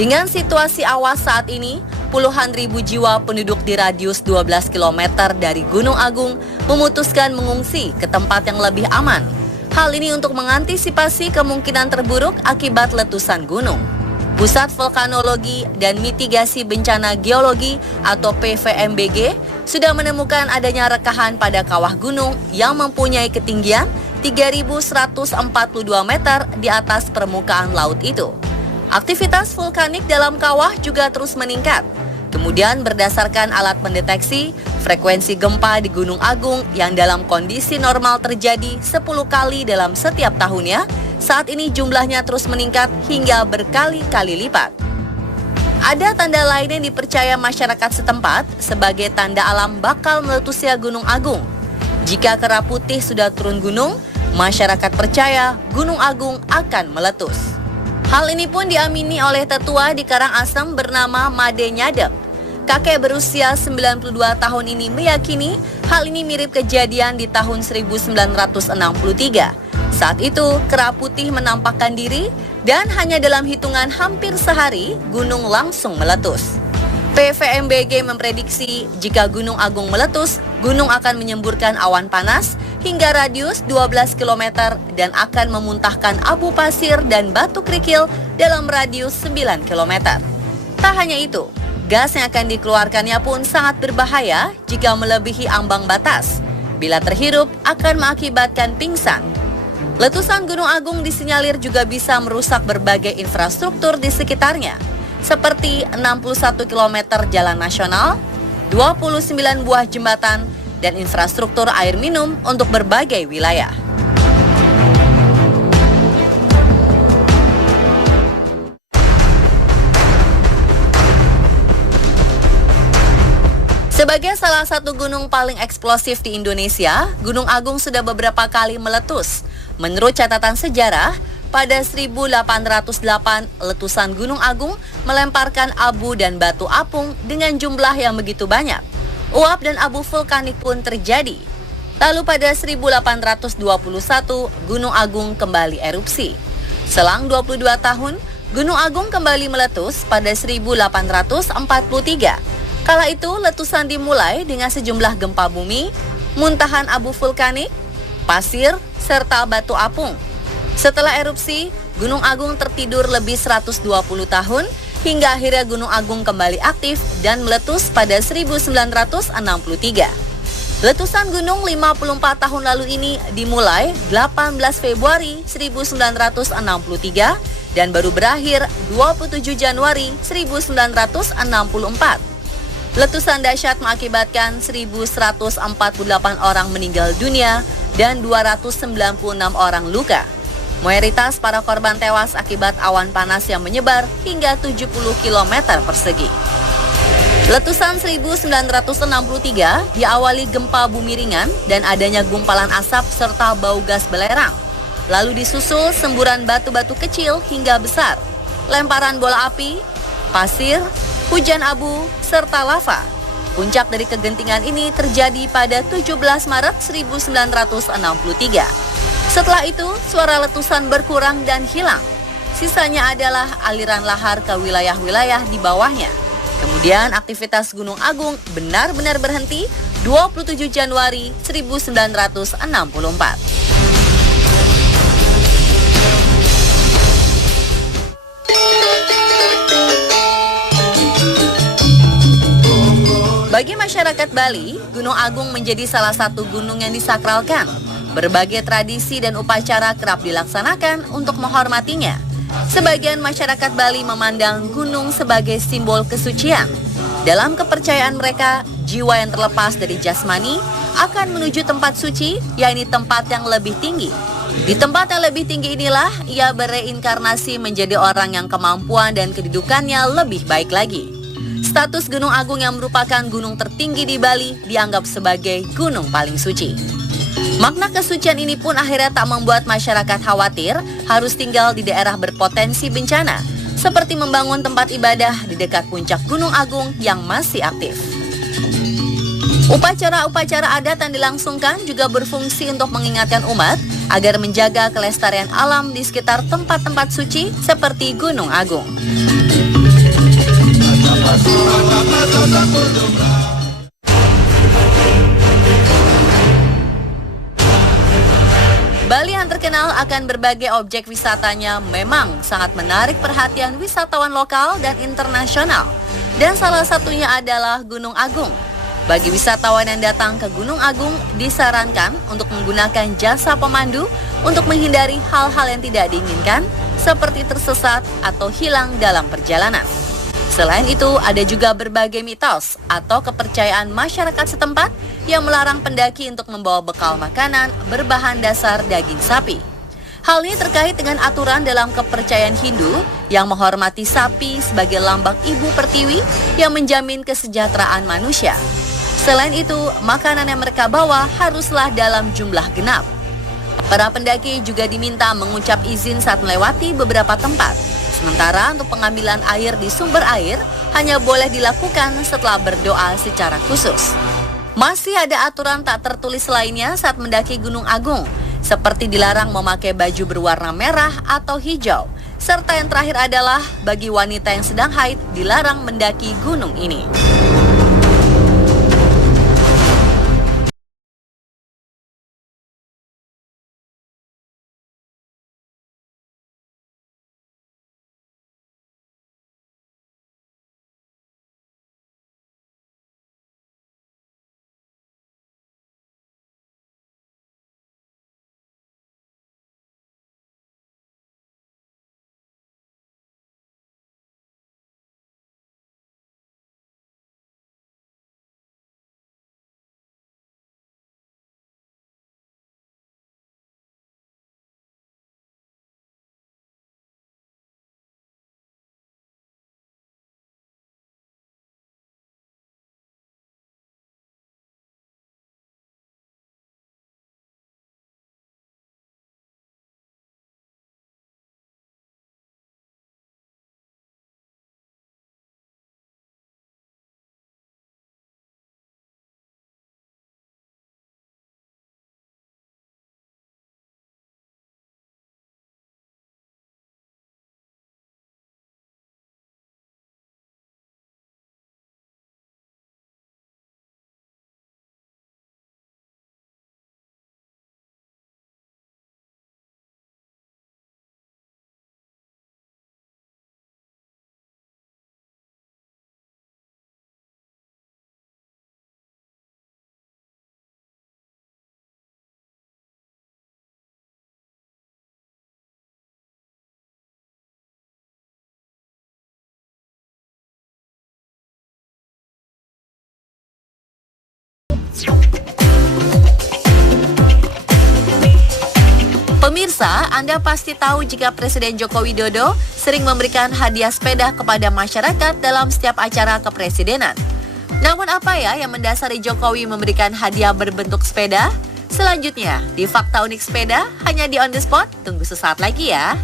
Dengan situasi awas saat ini, puluhan ribu jiwa penduduk di radius 12 km dari Gunung Agung memutuskan mengungsi ke tempat yang lebih aman. Hal ini untuk mengantisipasi kemungkinan terburuk akibat letusan gunung. Pusat Vulkanologi dan Mitigasi Bencana Geologi atau PVMBG sudah menemukan adanya rekahan pada kawah gunung yang mempunyai ketinggian 3.142 meter di atas permukaan laut itu. Aktivitas vulkanik dalam kawah juga terus meningkat. Kemudian berdasarkan alat pendeteksi, frekuensi gempa di Gunung Agung yang dalam kondisi normal terjadi 10 kali dalam setiap tahunnya, saat ini jumlahnya terus meningkat hingga berkali-kali lipat. Ada tanda lain yang dipercaya masyarakat setempat sebagai tanda alam bakal meletusnya Gunung Agung. Jika kerap putih sudah turun gunung, masyarakat percaya Gunung Agung akan meletus. Hal ini pun diamini oleh tetua di Karangasem bernama Made Nyadek. Kakek berusia 92 tahun ini meyakini hal ini mirip kejadian di tahun 1963. Saat itu, kera putih menampakkan diri dan hanya dalam hitungan hampir sehari, gunung langsung meletus. PVMBG memprediksi jika Gunung Agung meletus, gunung akan menyemburkan awan panas hingga radius 12 km dan akan memuntahkan abu pasir dan batu kerikil dalam radius 9 km. Tak hanya itu, gas yang akan dikeluarkannya pun sangat berbahaya jika melebihi ambang batas. Bila terhirup, akan mengakibatkan pingsan. Letusan Gunung Agung disinyalir juga bisa merusak berbagai infrastruktur di sekitarnya, seperti 61 km jalan nasional, 29 buah jembatan, dan infrastruktur air minum untuk berbagai wilayah. Sebagai salah satu gunung paling eksplosif di Indonesia, Gunung Agung sudah beberapa kali meletus. Menurut catatan sejarah, pada 1808 letusan Gunung Agung melemparkan abu dan batu apung dengan jumlah yang begitu banyak. Uap dan abu vulkanik pun terjadi. Lalu pada 1821 Gunung Agung kembali erupsi. Selang 22 tahun, Gunung Agung kembali meletus pada 1843. Kala itu letusan dimulai dengan sejumlah gempa bumi, muntahan abu vulkanik, pasir, serta batu apung. Setelah erupsi, Gunung Agung tertidur lebih 120 tahun hingga akhirnya Gunung Agung kembali aktif dan meletus pada 1963. Letusan gunung 54 tahun lalu ini dimulai 18 Februari 1963 dan baru berakhir 27 Januari 1964. Letusan dahsyat mengakibatkan 1.148 orang meninggal dunia dan 296 orang luka. Mayoritas para korban tewas akibat awan panas yang menyebar hingga 70 km persegi. Letusan 1963 diawali gempa bumi ringan dan adanya gumpalan asap serta bau gas belerang. Lalu disusul semburan batu-batu kecil hingga besar, lemparan bola api, pasir, hujan abu, serta lava. Puncak dari kegentingan ini terjadi pada 17 Maret 1963. Setelah itu, suara letusan berkurang dan hilang. Sisanya adalah aliran lahar ke wilayah-wilayah di bawahnya. Kemudian aktivitas Gunung Agung benar-benar berhenti 27 Januari 1964. Bagi masyarakat Bali, Gunung Agung menjadi salah satu gunung yang disakralkan. Berbagai tradisi dan upacara kerap dilaksanakan untuk menghormatinya. Sebagian masyarakat Bali memandang gunung sebagai simbol kesucian. Dalam kepercayaan mereka, jiwa yang terlepas dari jasmani akan menuju tempat suci, yakni tempat yang lebih tinggi. Di tempat yang lebih tinggi inilah ia bereinkarnasi menjadi orang yang kemampuan dan kedudukannya lebih baik lagi. Status Gunung Agung yang merupakan gunung tertinggi di Bali dianggap sebagai gunung paling suci. Makna kesucian ini pun akhirnya tak membuat masyarakat khawatir harus tinggal di daerah berpotensi bencana, seperti membangun tempat ibadah di dekat puncak Gunung Agung yang masih aktif. Upacara-upacara adat yang dilangsungkan juga berfungsi untuk mengingatkan umat agar menjaga kelestarian alam di sekitar tempat-tempat suci seperti Gunung Agung. merupakan berbagai objek wisatanya memang sangat menarik perhatian wisatawan lokal dan internasional. Dan salah satunya adalah Gunung Agung. Bagi wisatawan yang datang ke Gunung Agung, disarankan untuk menggunakan jasa pemandu untuk menghindari hal-hal yang tidak diinginkan, seperti tersesat atau hilang dalam perjalanan. Selain itu, ada juga berbagai mitos atau kepercayaan masyarakat setempat yang melarang pendaki untuk membawa bekal makanan berbahan dasar daging sapi. Hal ini terkait dengan aturan dalam kepercayaan Hindu yang menghormati sapi sebagai lambang ibu pertiwi yang menjamin kesejahteraan manusia. Selain itu, makanan yang mereka bawa haruslah dalam jumlah genap. Para pendaki juga diminta mengucap izin saat melewati beberapa tempat. Sementara untuk pengambilan air di sumber air hanya boleh dilakukan setelah berdoa secara khusus. Masih ada aturan tak tertulis lainnya saat mendaki Gunung Agung, seperti dilarang memakai baju berwarna merah atau hijau. Serta yang terakhir adalah bagi wanita yang sedang haid dilarang mendaki gunung ini. Pemirsa, Anda pasti tahu jika Presiden Joko Widodo sering memberikan hadiah sepeda kepada masyarakat dalam setiap acara kepresidenan. Namun apa ya yang mendasari Jokowi memberikan hadiah berbentuk sepeda? Selanjutnya, di Fakta Unik Sepeda, hanya di On The Spot, tunggu sesaat lagi ya.